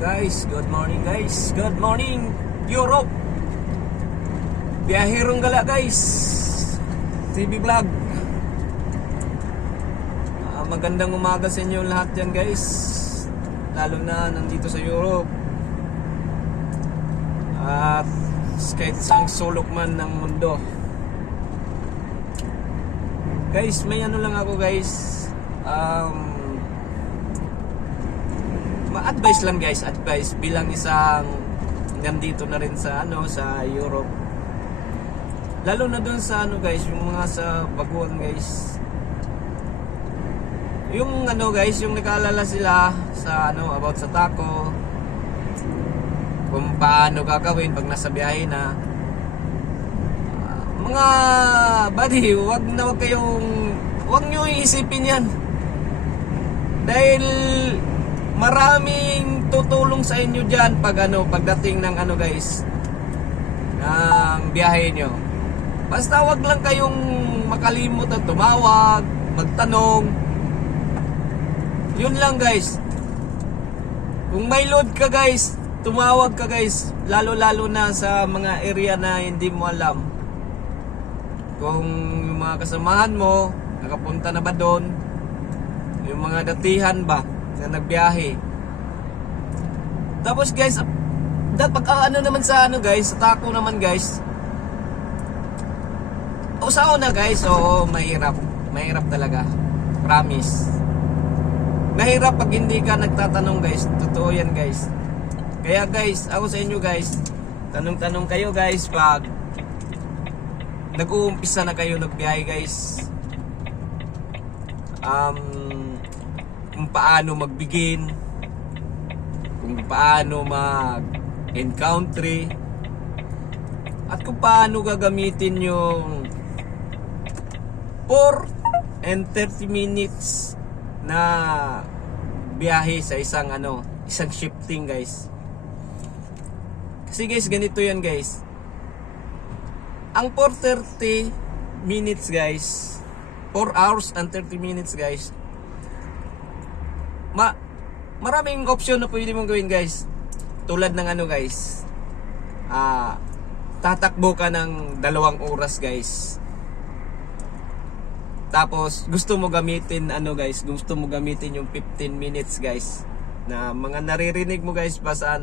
Guys, good morning guys. Good morning Europe. Biyahirong gala guys. TV vlog. Magandang umaga sa inyo lahat dyan guys. Lalo na nandito sa Europe. At kahit saang sulok man ng mundo. Guys, may ano lang ako guys. Ma-advise lang guys, advice bilang isang nandito na rin sa sa Europe. Lalo na doon sa guys, yung mga sa baguhan guys. Yung guys, yung nakaalala sila sa about sa taco. Kung paano gagawin pag nasa biyahe na. Mga buddy, wag niyo iisipin 'yan. Dahil maraming tutulong sa inyo diyan pag pagdating ng guys ng biyahe nyo. Basta wag lang kayong makalimot at tumawag, magtanong. Yun lang guys. Kung may load ka guys, tumawag ka guys, lalo na sa mga area na hindi mo alam. Kung yung mga kasamahan mo nakapunta na ba doon, yung mga datihan ba na nagbiyahe. Tapos guys, pag naman sa guys, sa taco naman guys. O sa una guys, mahirap talaga. Promise. Mahirap pag hindi ka nagtatanong guys. Totoo yan guys. Kaya guys, ako sa inyo guys, tanong kayo guys pag nag-uumpisa na kayo nagbiyahe guys. Kung paano magbigin, kung paano mag-encounter, at kung paano gagamitin yung 4 and 30 minutes na biyahe sa isang shifting guys. Kasi guys, ganito yan guys. Ang 4:30 minutes guys, 4 hours and 30 minutes guys, maraming option na pwede mong gawin guys. Tulad ng guys, tatakbo ka ng 2 oras guys. Tapos gusto mo gamitin guys, gusto mo gamitin yung 15 minutes guys, na mga naririnig mo guys pa sa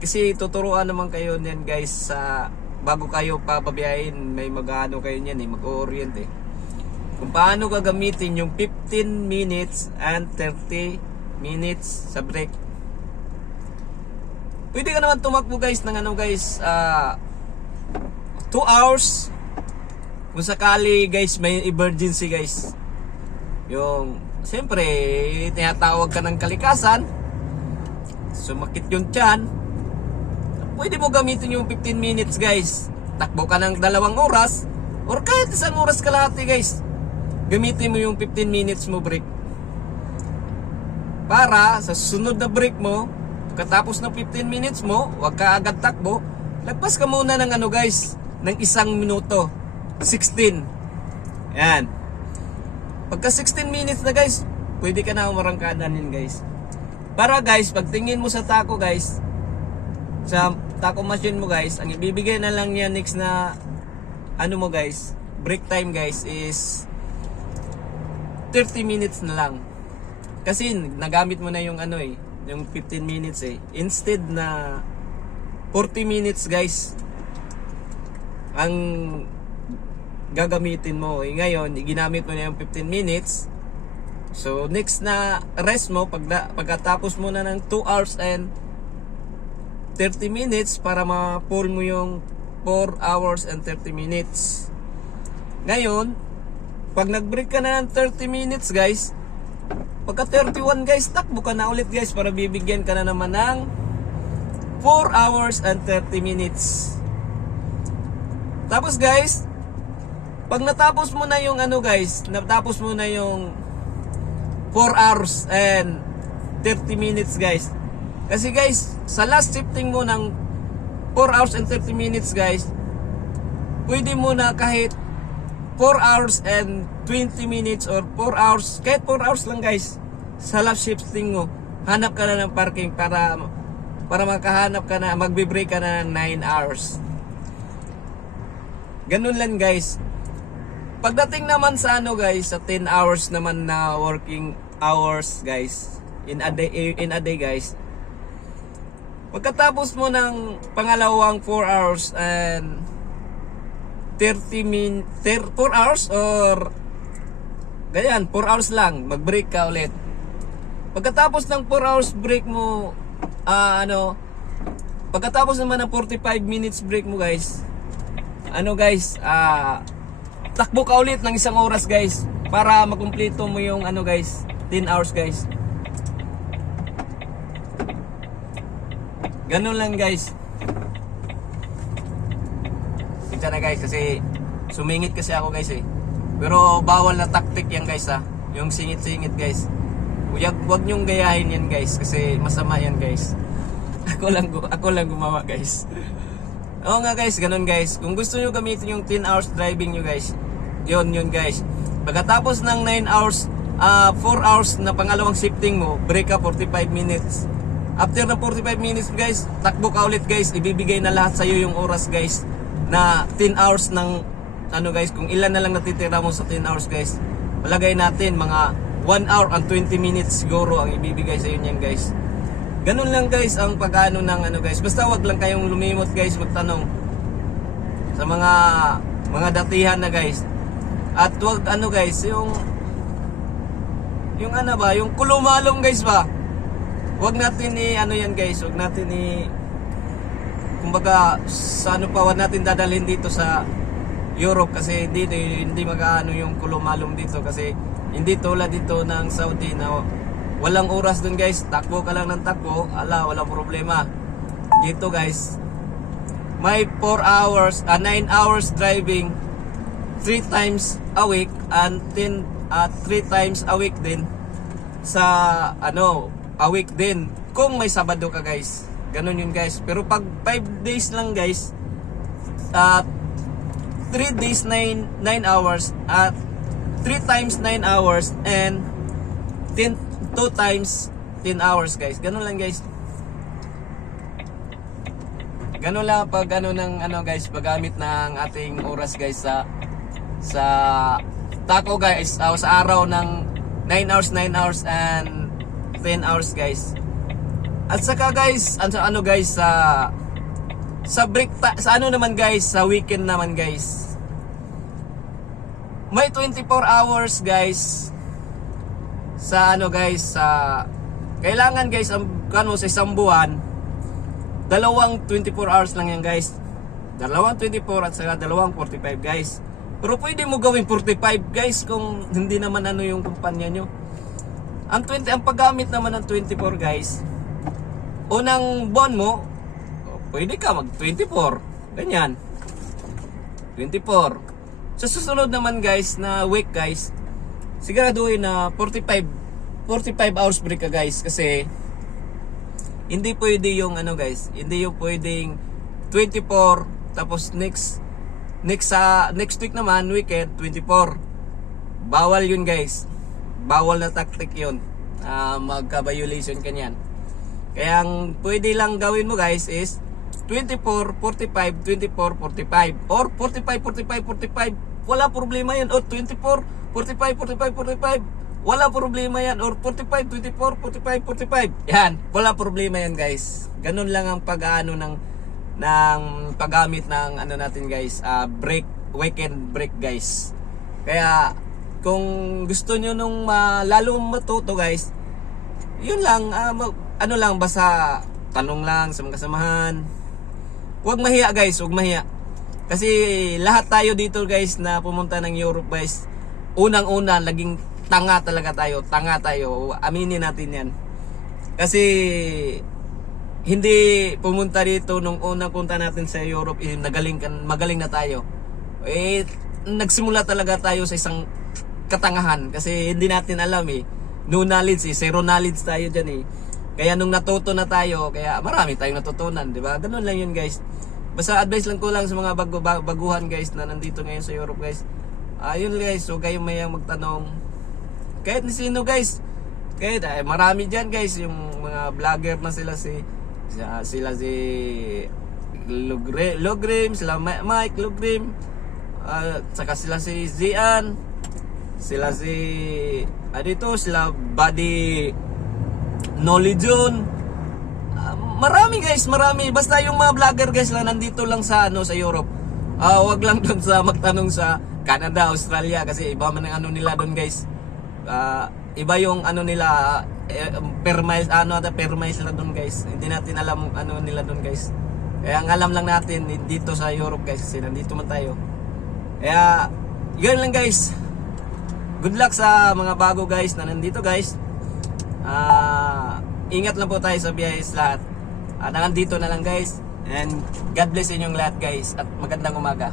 kasi tuturuan naman kayo niyan guys sa bago kayo papabiyahin. May kayo niyan mag-orient kung paano gagamitin yung 15 minutes and 30 minutes sa break. Pwede ka naman tumakbo guys ng 2 hours kung sakali guys may emergency guys. Yung siyempre tinatawag ka ng kalikasan, sumakit yung tiyan, pwede mo gamitin yung 15 minutes guys. Takbo ka ng 2 oras or kahit 1 oras kalahati guys. Gamitin mo yung 15 minutes mo break. Para sa susunod na break mo, pagkatapos ng 15 minutes mo, huwag ka agad takbo. Lagpas ka muna ng guys, ng 1 minuto. 16. Yan. Pagka 16 minutes na guys, pwede ka na umarangkadanin guys. Para guys, pagtingin mo sa taco guys, sa taco machine mo guys, ang ibibigay na lang niya next na mo guys, break time guys is 30 minutes na lang. Kasi nagamit mo na yung yung 15 minutes instead na 40 minutes guys ang gagamitin mo. Ngayon ginamit mo na yung 15 minutes. So next na rest mo pagkatapos mo na ng 2 hours and 30 minutes para ma-pull mo yung 4 hours and 30 minutes. Ngayon pag nag-break ka na ng 30 minutes guys, pagka 31 guys, takbo ka na ulit guys para bibigyan ka na naman ng 4 hours and 30 minutes. Tapos guys, pag natapos mo na yung guys, natapos mo na yung 4 hours and 30 minutes guys. Kasi guys, sa last shifting mo ng 4 hours and 30 minutes guys, pwede mo na kahit 4 hours and 20 minutes or 4 hours, kahit 4 hours lang guys, sa last shifting mo, hanap ka na ng parking para para makahanap ka na, magbe-break ka na ng 9 hours. Ganun lang guys. Pagdating naman sa ano guys, sa 10 hours naman na working hours guys, in a day guys. Pagkatapos mo ng pangalawang 4 hours and 4 hours or ganyan, 4 hours lang, mag-break ka ulit. Pagkatapos ng 4 hours break mo, pagkatapos naman ng 45 minutes break mo guys, takbo ka ulit ng 1 oras guys para makumpleto mo yung guys, 10 hours guys. Ganun lang guys. Ito na guys, kasi sumingit kasi ako guys eh. Pero bawal na tactic yan guys ha. Yung singit-singit guys. Wag nyong gayahin yan guys kasi masama yan guys. Ako lang gumawa guys. Oo nga guys, ganun guys. Kung gusto nyo gamitin yung 10 hours driving nyo guys, yun guys. Pagkatapos ng 9 hours, 4 hours na pangalawang shifting mo, break ka 45 minutes. After ng 45 minutes guys, takbo ka ulit guys. Ibibigay na lahat sa'yo yung oras guys na 10 hours ng guys, kung ilan na lang natitira mo sa 10 hours guys. Palagay natin mga 1 hour and 20 minutes siguro ang ibibigay sa inyo yan guys. Ganun lang guys ang pag-ano ng guys. Basta wag lang kayong lumimot guys, magtanong sa mga datihan na guys. At wag guys, yung yung kulumalong guys ba. Wag natin yan guys, wag natin kumbaga sa wag natin dadalhin dito sa Europe kasi dito hindi mag-ano yung kulumalong dito kasi hindi tulad dito ng Saudi na walang oras dun guys, takbo ka lang ng takbo, walang problema. Dito guys, may 9 hours driving 3 times a week and 3 times a week din sa a week din kung may Sabado ka guys. Ganun yun guys. Pero pag 5 days lang guys, 3 days 9 hours at 3 times 9 hours and 2 times 10 hours guys. Ganun lang guys. Ganun lang pag guys, paggamit ng ating oras guys sa tako guys, sa araw ng 9 hours and 10 hours guys. At saka guys, guys sa break sa naman guys, sa weekend naman guys, may 24 hours guys sa guys, kailangan guys sa isang buwan, dalawang 24 hours lang yan guys. Dalawang 24 at saka dalawang 45 guys. Pero pwede mo gawin 45 guys kung hindi naman yung kumpanya nyo. Ang paggamit naman ng 24 guys, unang buwan mo, pwede ka mag 24. Ganyan. 24. Sa susunod naman guys na week guys, siguraduhin na 45 hours break ka guys kasi hindi pwede yung guys, hindi yung pwedeng 24 tapos next week naman weekend 24. Bawal yun guys. Bawal na tactic yun. Magka-violation ka niyan. Kaya ang pwede lang gawin mo guys is 24, 45, 24, 45 or 45, 45, 45. Wala problema yan. Or 24, 45, 45, 45. Wala problema yan. Or 45, 24, 45, 45. Yan. Wala problema yan guys. Ganun lang ang pag-ano ng paggamit ng natin guys, weekend break guys. Kaya kung gusto nyo nung lalong matuto guys, yun lang, lang, basta tanong lang sa mga kasamahan. Huwag mahiya guys, huwag mahiya. Kasi lahat tayo dito guys na pumunta ng Europe guys, unang-una, laging tanga talaga tayo, aminin natin yan. Kasi hindi pumunta dito nung unang punta natin sa Europe, magaling na tayo. Nagsimula talaga tayo sa isang katangahan kasi hindi natin alam no knowledge zero knowledge tayo dyan kaya nung natuto na tayo, kaya marami tayong natutunan, di ba? Ganun lang yun guys. Basta advice lang ko lang sa mga baguhan guys na nandito ngayon sa Europe guys. Yun guys, so kayo mayang magtanong kahit ni sino guys, kahit marami dyan guys, yung mga vlogger na sila Sila si Logrim, sila Mike Logrim, saka sila si Zian, sila si dito sila Buddy Noli June. Marami guys, marami. Basta yung mga vlogger guys lang nandito lang sa sa Europe. Wag lang doon sa magtanong sa Canada, Australia kasi iba man ang nila doon guys. Iba yung nila per miles per miles lang doon guys. Hindi natin alam nila doon guys. Kaya ang alam lang natin dito sa Europe guys kasi nandito man tayo. Kaya yun lang guys. Good luck sa mga bago guys na nandito guys. Ingat lang po tayo sa biyahis lahat. Nandito na lang guys. And God bless inyong lahat guys. At magandang umaga.